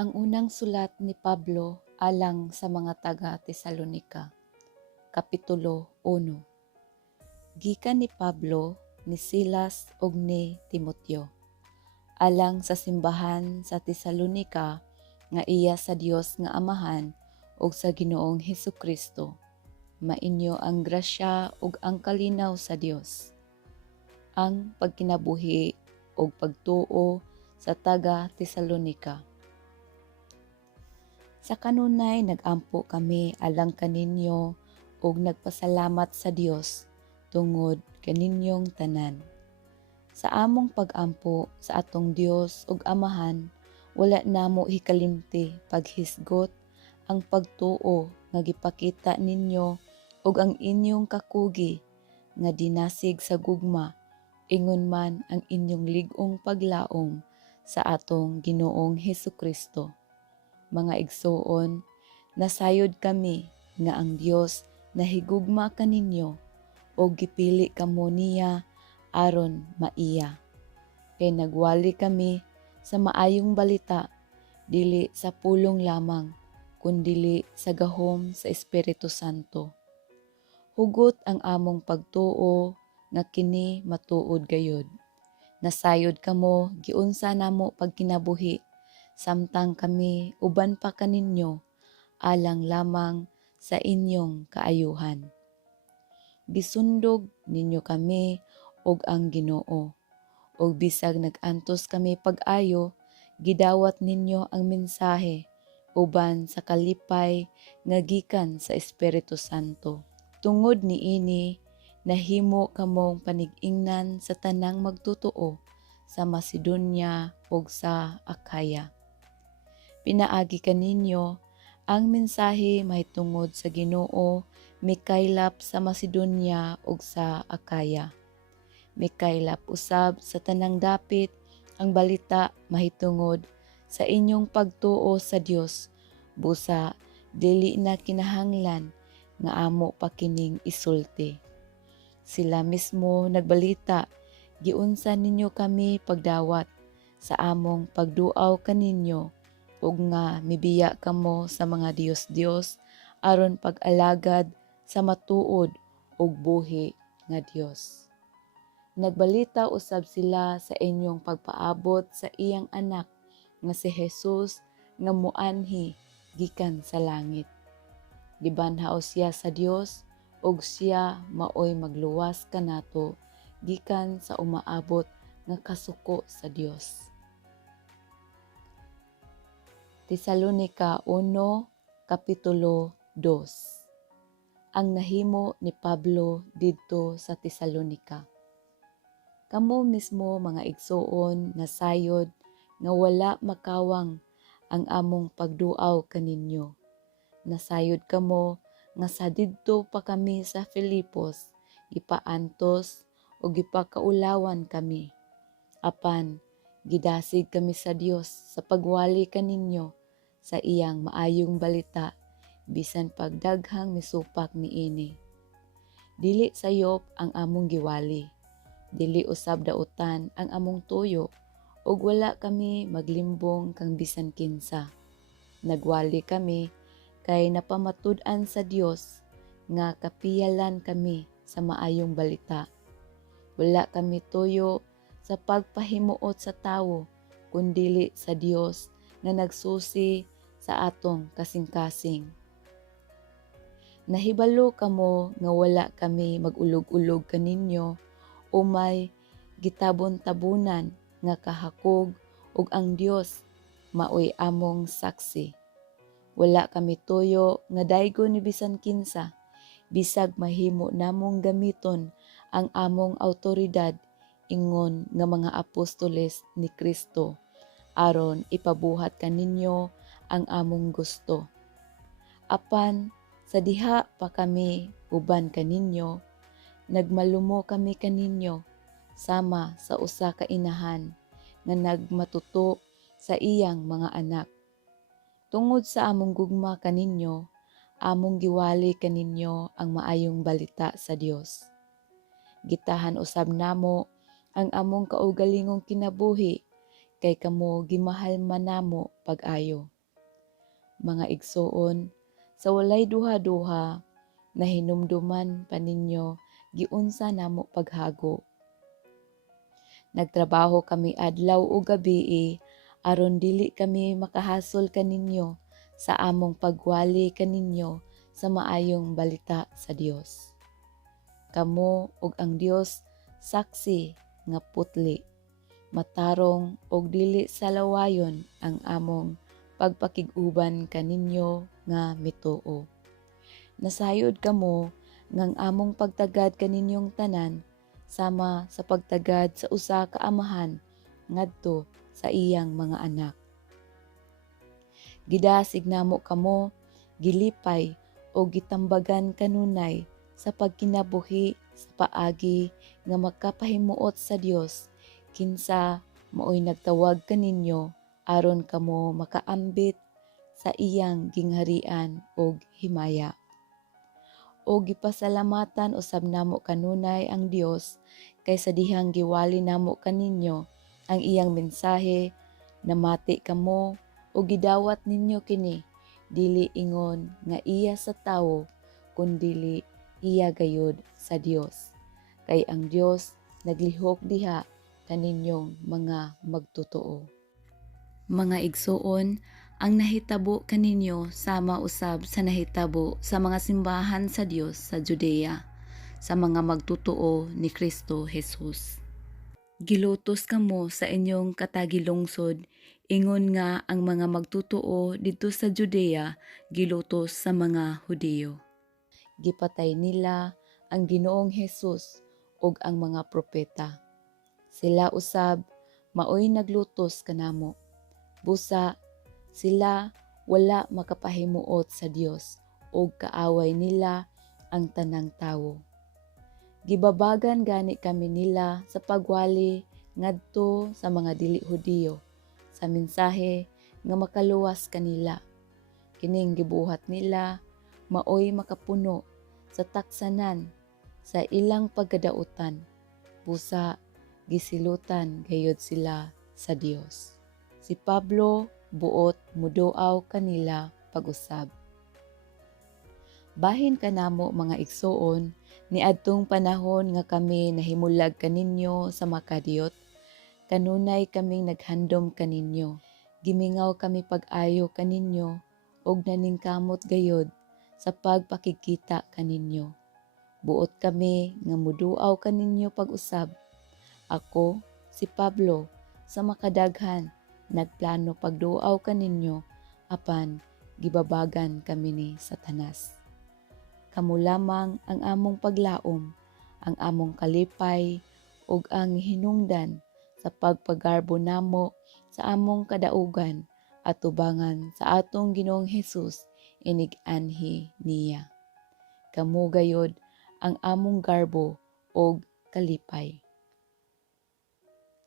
Ang unang sulat ni Pablo alang sa mga taga-Tesalonika, Kapitulo 1. Gikan ni Pablo, ni Silas ug ni Timoteo, alang sa simbahan sa Tesalonika nga iya sa Dios nga Amahan ug sa Ginoong Hesukristo. Mainyo ang grasya ug ang kalinaw sa Dios, ang pagkinabuhi ug pagtuo sa taga-Tesalonika. Sa kanunay nag-ampo kami alang kaninyo ug nagpasalamat sa Dios tungod kaninyong tanan. Sa among pag-ampo sa atong Dios ug Amahan, wala namo hikalimti paghisgot ang pagtuo nga gipakita ninyo ug ang inyong kakugi nga dinasig sa gugma, ingon man ang inyong lig-ong paglaom sa atong Ginoong Hesukristo. Mga igsoon, nasayod kami nga ang Dios nahigugma kaninyo o gipili kamo niya aron maiya. Kay nagwali kami sa maayong balita, dili sa pulong lamang, kundili sa gahom sa Espiritu Santo. Hugot ang among pagtuo nga kini matuod gayod. Nasayod kamo giunsa namo pagkinabuhi, samtang kami uban pa kaninyo alang lamang sa inyong kaayuhan. Gisundog ninyo kami og ang Ginoo, ug bisag nag-antos kami pag-ayo, gidawat ninyo ang mensahe uban sa kalipay nga gikan sa Espiritu Santo. Tungod niini, nahimo kamong panig-ingnan sa tanang magtutuo sa Macedonia ug sa Akaya. Pinaagi kaninyo ang mensahe mahitungod sa Ginoo mikaylap sa Macedonia ug sa Akaya. Mikaylap usab sa tanang dapit ang balita mahitungod sa inyong pagtuo sa Dios, busa dili na kinahanglan nga amo pa kining isulti. Sila mismo nagbalita, giunsa ninyo kami pagdawat sa among pagduaw kaninyo ug nga mibiya kamo sa mga Dios aron pag-alagad sa matuod ug buhi nga Dios. Nagbalita usab sila sa inyong pagpaabot sa iyang anak nga si Jesus nga muanhi gikan sa langit. Gibanhaw siya sa Dios ug siya maoy magluwas kanato gikan sa umaabot nga kasuko sa Dios. Tesalonika 1, Kapitulo 2. Ang nahimo ni Pablo didto sa Tesalonika. Kamo mismo mga igsoon nasayod nga wala makawang ang among pagduaw kaninyo. Nasayod kamo nga sa didto pa kami sa Filipos, gipaantos o gipakaulawan kami. Apan, gidasig kami sa Dios sa pagwali kaninyo sa iyang maayong balita, bisan pagdaghang misupak niini. Dili sayop ang among giwali, dili usab dautan ang among tuyo, ug wala kami maglimbong kang bisan kinsa. Nagwali kami kay napamatud-an sa Dios nga kapiyalan kami sa maayong balita. Wala kami tuyo sa pagpahimuot sa tawo, kundili sa Dios nga nagsusi sa atong kasing-kasing. Nahibalo kamo nga wala kami magulog-ulog kaninyo o may gitabon-tabunan nga kahakog ug ang Dios maoy among saksi. Wala kami tuyo nga daygo ni bisan kinsa, bisag mahimo namong gamiton ang among awtoridad ingon nga mga apostoles ni Kristo aron ipabuhat kaninyo ang among gusto. Apan sa diha pa kami uban kaninyo, nagmalumo kami kaninyo sama sa usa ka inahan nga nagmatuto sa iyang mga anak. Tungod sa among gugma kaninyo, among giwali kaninyo ang maayong balita sa Dios. Gitahan usab namo ang among kaugalingong kinabuhi kay kamo gimahal man namo pag-ayo. Mga igsoon, sa walay duha-duha, nahinumduman pa ninyo giunsa namo paghago. Nagtrabaho kami adlaw o gabii aron dili kami makahasol kaninyo sa among pagwali kaninyo sa maayong balita sa Dios. Kamo ug ang Dios saksi nga putli, matarong og dili sa lawayon ang among pagpakig-uban kaninyo nga mituo. Nasayod kamo ngang among pagtagad kaninyong tanan sama sa pagtagad sa usa ka amahan ngadto sa iyang mga anak. Gidasig namo kamo, gilipay o gitambagan kanunay sa pagkinabuhi sa paagi nga makapahimuot sa Dios kinsa maoy nagtawag kaninyo aron kamo makaambit sa iyang gingharian og himaya. O gipasalamatan usab namo kanunay ang Dios kay sa dihang giwali namo kaninyo ang iyang mensahe, namati kamo o gidawat ninyo kini, dili ingon nga iya sa tawo kundili iya gayud sa Dios. Kay ang Dios naglihok diha kaninyong mga magtotoo. Mga igsoon, ang nahitabo kaninyo sama usab sa nahitabo sa mga simbahan sa Dios sa Judea, sa mga magtotoo ni Kristo Jesus. Gilutos kamo sa inyong katagilungsod, ingon nga ang mga magtotoo dito sa Judea gilutos sa mga Hudiyo. Gipatay nila ang Ginoong Jesus ug ang mga propeta. Sila usab maoy naglutos kanamo. Busa sila wala makapahimuot sa Dios ug kaaway nila ang tanang tawo. Gibabagan gani kami nila sa pagwali ngadto sa mga dili Hudiyo sa mensahe nga makaluwas kanila. Kining gibuhat nila maoy makapuno sa taksanan sa ilang pagkadautan. Busa gisilutan gayud sila sa Dios. Si Pablo buot muduaw kanila pag-usab. Bahin kanamo mga igsoon, niadtong panahon nga kami nahimulag kaninyo sa makadiyot, kanunay kaming naghandom kaninyo. Gimingaw kami pag-ayo kaninyo ug naningkamot gayod sa pagpakikita kaninyo. Buot kami nga muduaw kaninyo pag-usab. Ako, si Pablo, sa makadaghan, nagplano pagduaw kaninyo apan gibabagan kami ni Satanas. Kamo lamang ang among paglaom, ang among kalipay, ug ang hinungdan sa pagpagarbo namo sa among kadaugan at tubangan sa atong Ginoong Hesus inig-anhi niya. Kamo gayod ang among garbo ug kalipay.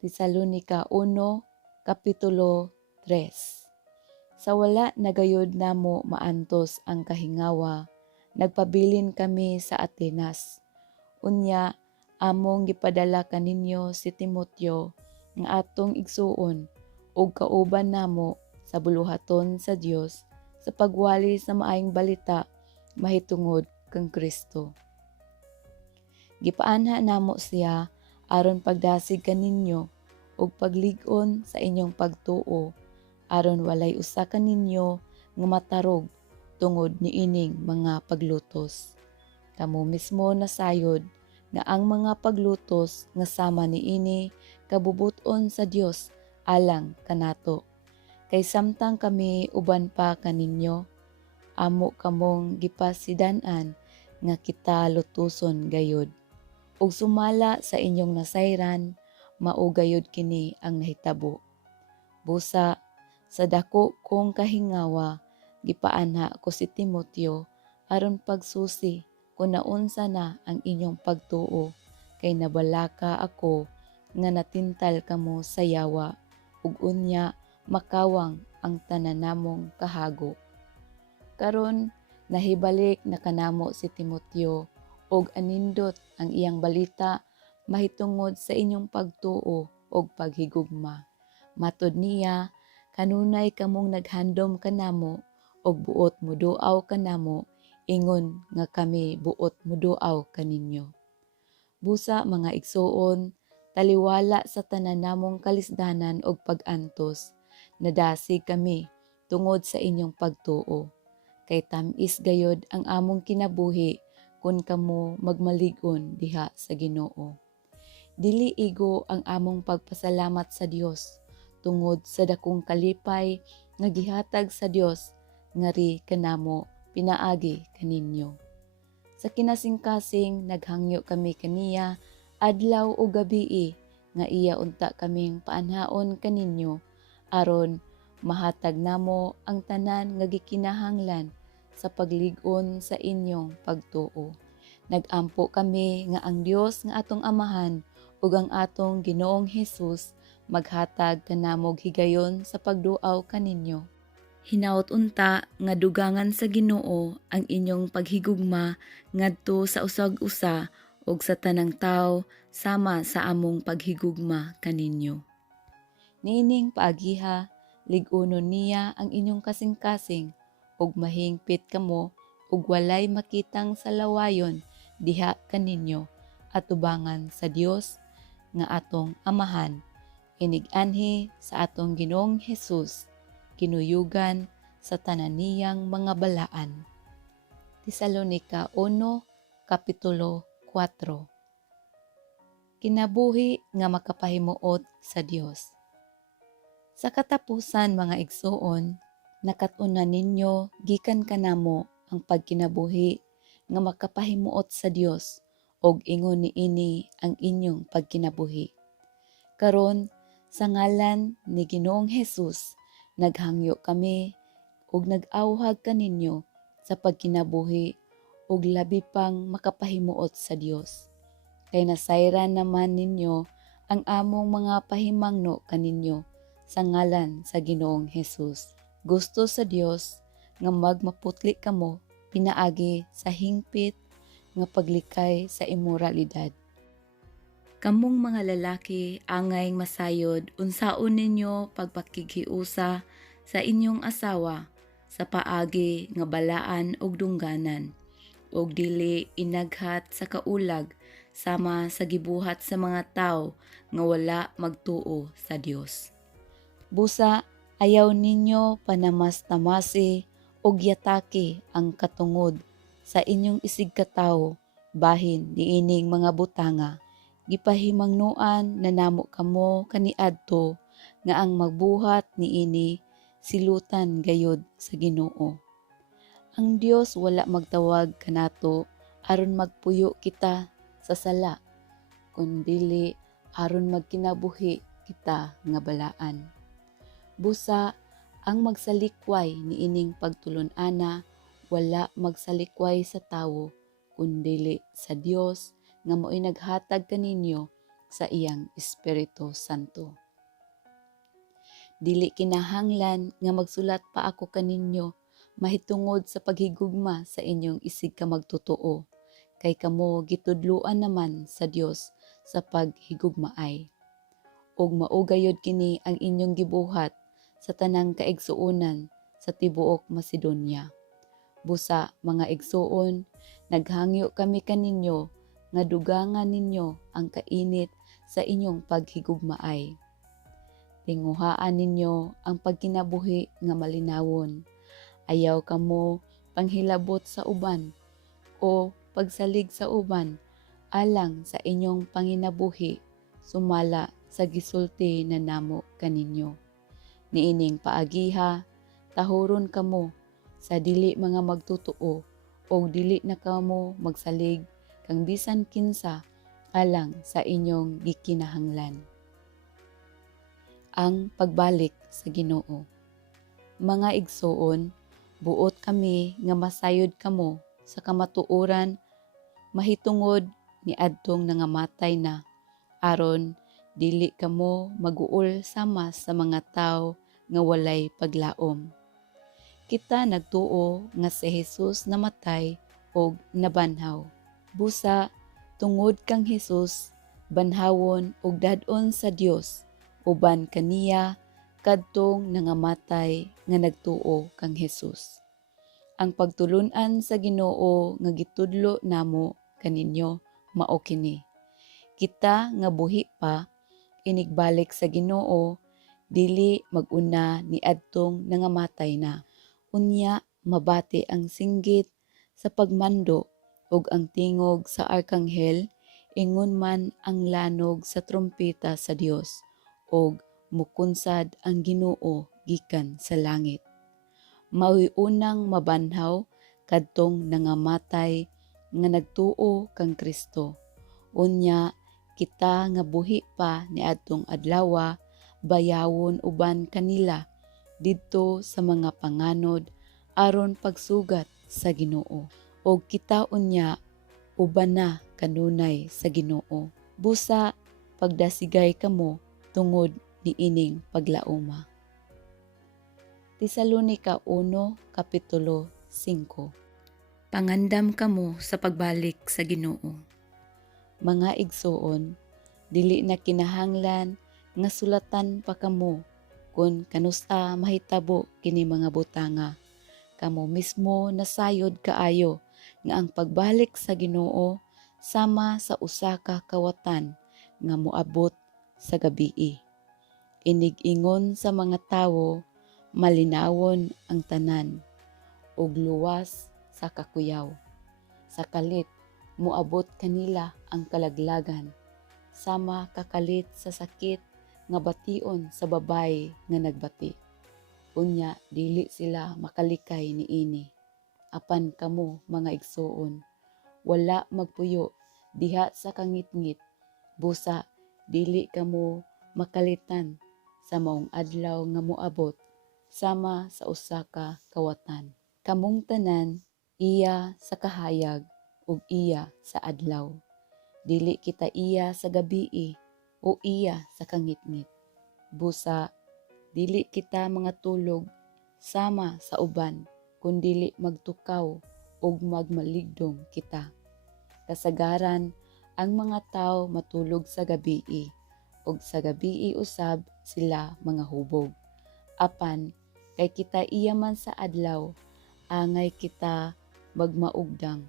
Tesalonica 1, Kapitulo 3. Sa wala nagayod namo maantos ang kahingawa, nagpabilin kami sa Atenas. Unya, among gipadala kaninyo si Timoteo nga atong igsuon ug kauban namo sa buluhaton sa Dios sa pagwali sa maayong balita mahitungod kang Kristo. Gipaanha namo siya aron pagdasig kaninyo ug paglig-on sa inyong pagtuo aron walay usa kaninyo nga matarog tungod niining mga paglutos. Kamo mismo nasayod nga ang mga paglutos nga sama niini kabubuton sa Dios alang kanato. Kay samtang kami uban pa kaninyo, amo kamong gipasidan-an nga kita lutuson gayod. Ug sumala sa inyong nasayran, mao gayud kini ang nahitabo. Busa sa dako kong kahingawa, gipaanha ko si Timoteo aron pagsusi kung naunsa na ang inyong pagtuo kay nabalaka ako nga natintal kamo sa yawa ug unya makawang ang tanan namong kahago. Karon nahibalik na kanamo si Timoteo ug anindot ang iyang balita mahitungod sa inyong pagtuo ug paghigugma. Matod niya, kanunay kamong naghandom kanamo og buot muduaw kanamo, ingon nga kami buot muduaw kaninyo. Busa mga igsuon, taliwala sa tanan namong kalisdanan og pag-antos, nadasig kami tungod sa inyong pagtuo. Kay tamis gayod ang among kinabuhi kun kamo magmalig-on diha sa Ginoo. Dili igo ang among pagpasalamat sa Dios tungod sa dakong kalipay nga gihatag sa Dios ngari kanamo pinaagi kaninyo. Sa kinasingkasing naghangyo kami kaniya adlaw o gabii nga iya unta kaming paanhaon kaninyo aron mahatag namo ang tanan nga gikinahanglan sa paglig-on sa inyong pagtuo. Nagampo kami nga ang Dios nga atong Amahan ug ang atong Ginoong Hesus maghatag kanamog higayon sa pagduaw kaninyo. Hinaut unta nga dugangan sa Ginoo ang inyong paghigugma ngadto sa usag-usa ug sa tanang tawo sama sa among paghigugma kaninyo. Niining paagiha, lig-unon niya ang inyong kasing-kasing ug mahingpit kamo ug walay makitang salawayon diha kaninyo atubangan sa Dios nga atong Amahan, inig-anhi sa atong Ginoong Hesus, kinuyugan sa tanan niyang mga balaan. Tesalonica 1, Kapitulo 4. Kinabuhi nga makapahimuot sa Dios. Sa katapusan mga igsuon, nakatuna ninyo gikan kanamo ang pagkinabuhi nga makapahimuot sa Dios og ingon niini ang inyong pagkinabuhi. Karon sa ngalan ni Ginoong Hesus, naghangyo kami ug nag-awhag kaninyo sa pagkinabuhi ug labi pang makapahimuot sa Dios. Kay nasayran naman ninyo ang among mga pahimangno kaninyo sa ngalan sa Ginoong Hesus. Gusto sa Dios nga magmaputli kamo pinaagi sa hingpit nga paglikay sa immoralidad. Kamong mga lalaki angay masayod unsaon ninyo pagpakighiusa sa inyong asawa sa paagi nga balaan ug dungganan ug dili inaghat sa kaulag sama sa gibuhat sa mga tawo nga wala magtuo sa Dios. Busa ayaw ninyo panamas-tamasi ug yatake ang katungod sa inyong isig katawo bahin niining mga butanga. Gipahimangnuan na namo kamo kaniadto nga ang magbuhat niini silutan gayud sa Ginoo. Ang Dios wala magtawag kanato aron magpuyo kita sa sala, kundili aron magkinabuhi kita nga balaan. Busa ang magsalikway niining pagtulon-ana wala magsalikway sa tawo kundili sa Dios nga mo'y naghatag kaninyo sa iyang Espiritu Santo. Dili kinahanglan nga magsulat pa ako kaninyo mahitungod sa paghigugma sa inyong isig ka magtotoo, kay kamo gitudluan naman sa Dios sa paghigugmaay. Og maugayod kini ang inyong gibuhat sa tanang kaigsuonan sa tibuok Macedonia. Busa mga igsuon, naghangyo kami kaninyo nga dugangan ninyo ang kainit sa inyong paghigugmaay. Tinguhaan ninyo ang pagkinabuhi nga malinawon. Ayaw kamo panghilabot sa uban o pagsalig sa uban alang sa inyong panginabuhi sumala sa gisulti na namo kaninyo. Niining paagiha, tahuron kamo sa dili mga magtutuo o dili na kamo magsalig kang bisan kinsa alang sa inyong gikinahanglan. Ang pagbalik sa Ginoo. Mga igsuon, buot kami nga masayod kamo sa kamatuoran mahitungod ni adtong nangamatay na aron dili kamo maguol sama sa mga tawo nga walay paglaom. Kita nagtuo nga si Jesus namatay og nabanhaw. Busa tungod kang Jesus banhawon og dad-on sa Dios uban kaniya kadtong nangamatay nga nagtuo kang Hesus. Ang pagtulunan sa Ginoo nga gitudlo namo kaninyo mao kini. Kita nga buhi pa inigbalik sa Ginoo, dili maguna ni adtong nangamatay na. Unya mabati ang singgit sa pagmando ug ang tingog sa arkanghel, ingon man ang lanog sa trumpeta sa Dios, ug mukunsad ang Ginoo gikan sa langit. Mao'y unang mabanhaw kadtong nangamatay nga nagtuo kang Kristo. Unya kita nga buhi pa niadtong adlaw bayawon uban kanila didto sa mga panganod aron pagsugat sa Ginoo. O kita unya uban na kanunay sa Ginoo. Busa pagdasigay kamo tungod ni ining paglauma. Tesalonica 1, Kapitulo 5. Pangandam kamo sa pagbalik sa Ginoo. Mga igsoon, dili na kinahanglan nga sulatan pa kamo kung kanusta mahitabo kini mga butanga. Kamo mismo nasayod kaayo nga ang pagbalik sa Ginoo sama sa usa ka kawatan nga moabot sa gabii. Inig-ingon sa mga tawo, malinawon ang tanan, ug luwas sa kakuyaw. Sa kalit, moabot kanila ang kalaglagan, sama kakalit sa sakit nga bation sa babay nga nagbati. Unya, dili sila makalikay niini. Apan kamo mga igsoon, wala magpuyo diha sa kangitngit, busa dili kamo makalitan sa maong adlaw nga moabot sama sa usa ka kawatan. Kamong tanan iya sa kahayag ug iya sa adlaw. Dili kita iya sa gabii o iya sa kangitngit. Busa dili kita mga tulog sama sa uban kundili magtukaw ug magmaligdong kita. Kasagaran ang mga tawo matulog sa gabii ug sa gabii usab sila mga hubog. Apan kay kita iya man sa adlaw, angay kita magmaugdang.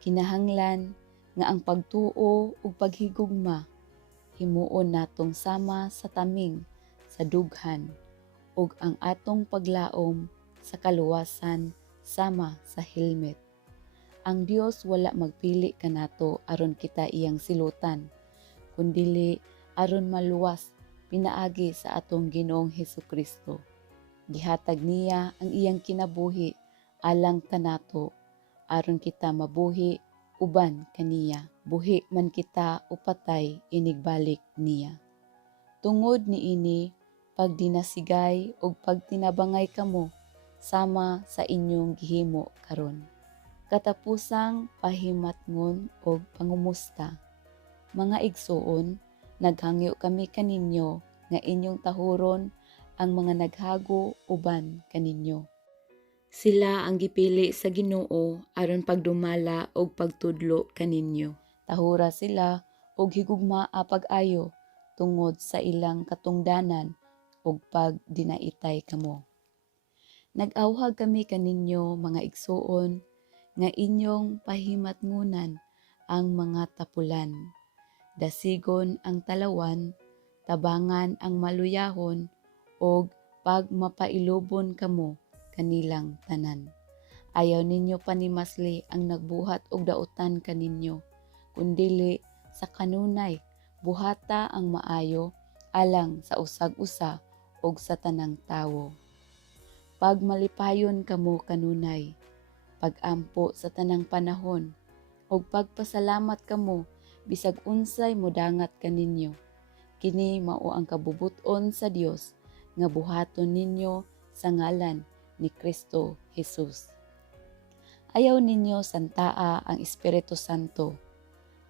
Kinahanglan nga ang pagtuo ug paghigugma himuon natong sama sa taming sa dughan ug ang atong paglaom sa kaluwasan sama sa helmet. Ang Dios wala magpili kanato aron kita iyang silutan, kundili aron maluwas pinaagi sa atong Ginoong Hesukristo. Gihatag niya ang iyang kinabuhi alang kanato aron kita mabuhi uban kaniya. Buhi man kita upatay inigbalik niya. Tungod niini pagdinasigay ug pagtinabangay kamo sama sa inyong gihimo karon. Katapusang pahimatngon ug pangumusta. Mga igsoon, naghangyo kami kaninyo nga inyong tahuron ang mga naghago uban kaninyo. Sila ang gipili sa Ginoo aron pagdumala og pagtudlo kaninyo. Tahura sila og higugmaa pag-ayo tungod sa ilang katungdanan ug pagdinaitay kamo. Nag-awhag kami kaninyo mga igsoon nga inyong pahimatngunan ang mga tapulan. Dasigon ang talawan, tabangan ang maluyahon, og pag mapailubon kamo kanilang tanan. Ayaw ninyo panimasli ang nagbuhat og dautan kaninyo, kundili sa kanunay buhata ang maayo alang sa usag-usa og sa tanang tawo. Pag malipayon kamo kanunay, pag-ampo sa tanang panahon, og pagpasalamat kamo bisag unsay modangat kaninyo. Kini mao ang kabubuton sa Dios nga buhaton ninyo sa ngalan ni Kristo Jesus. Ayaw ninyo santaa ang Espiritu Santo.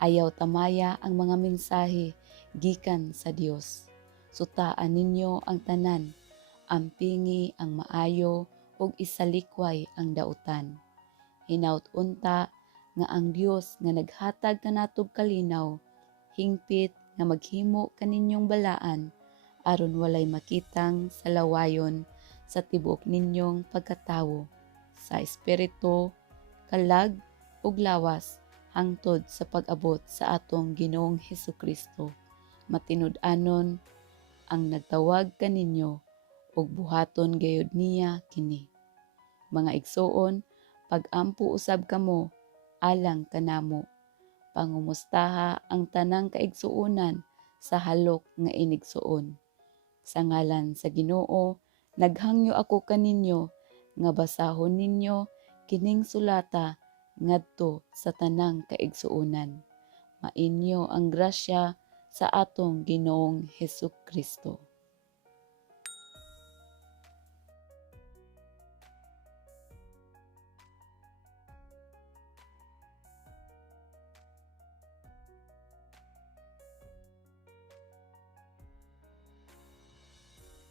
Ayaw tamaya ang mga mensahe gikan sa Dios. Sutaan ninyo ang tanan, ampingi ang maayo ug isalikway ang dautan. Hinaut unta nga ang Dios nga naghatag kanatog kalinaw, hingpit nga maghimo kaninyong balaan aron walay makitang salawayon sa tibuok ninyong pagkatawo, sa espiritu, kalag, ug lawas, hangtod sa pag-abot sa atong Ginoong Hesukristo. Matinud-anon ang nagtawag kaninyo ug buhaton gayud niya kini. Mga igsoon, pag-ampo usab kamo alang kanamo. Pangumustaha ang tanang kaigsuonan sa halok nga inigsuon. Sa ngalan sa Ginoo, naghangyo ako kaninyo nga basahon ninyo kining sulata ngadto sa tanang kaigsuonan. Mainyo ang grasya sa atong Ginoong Hesukristo.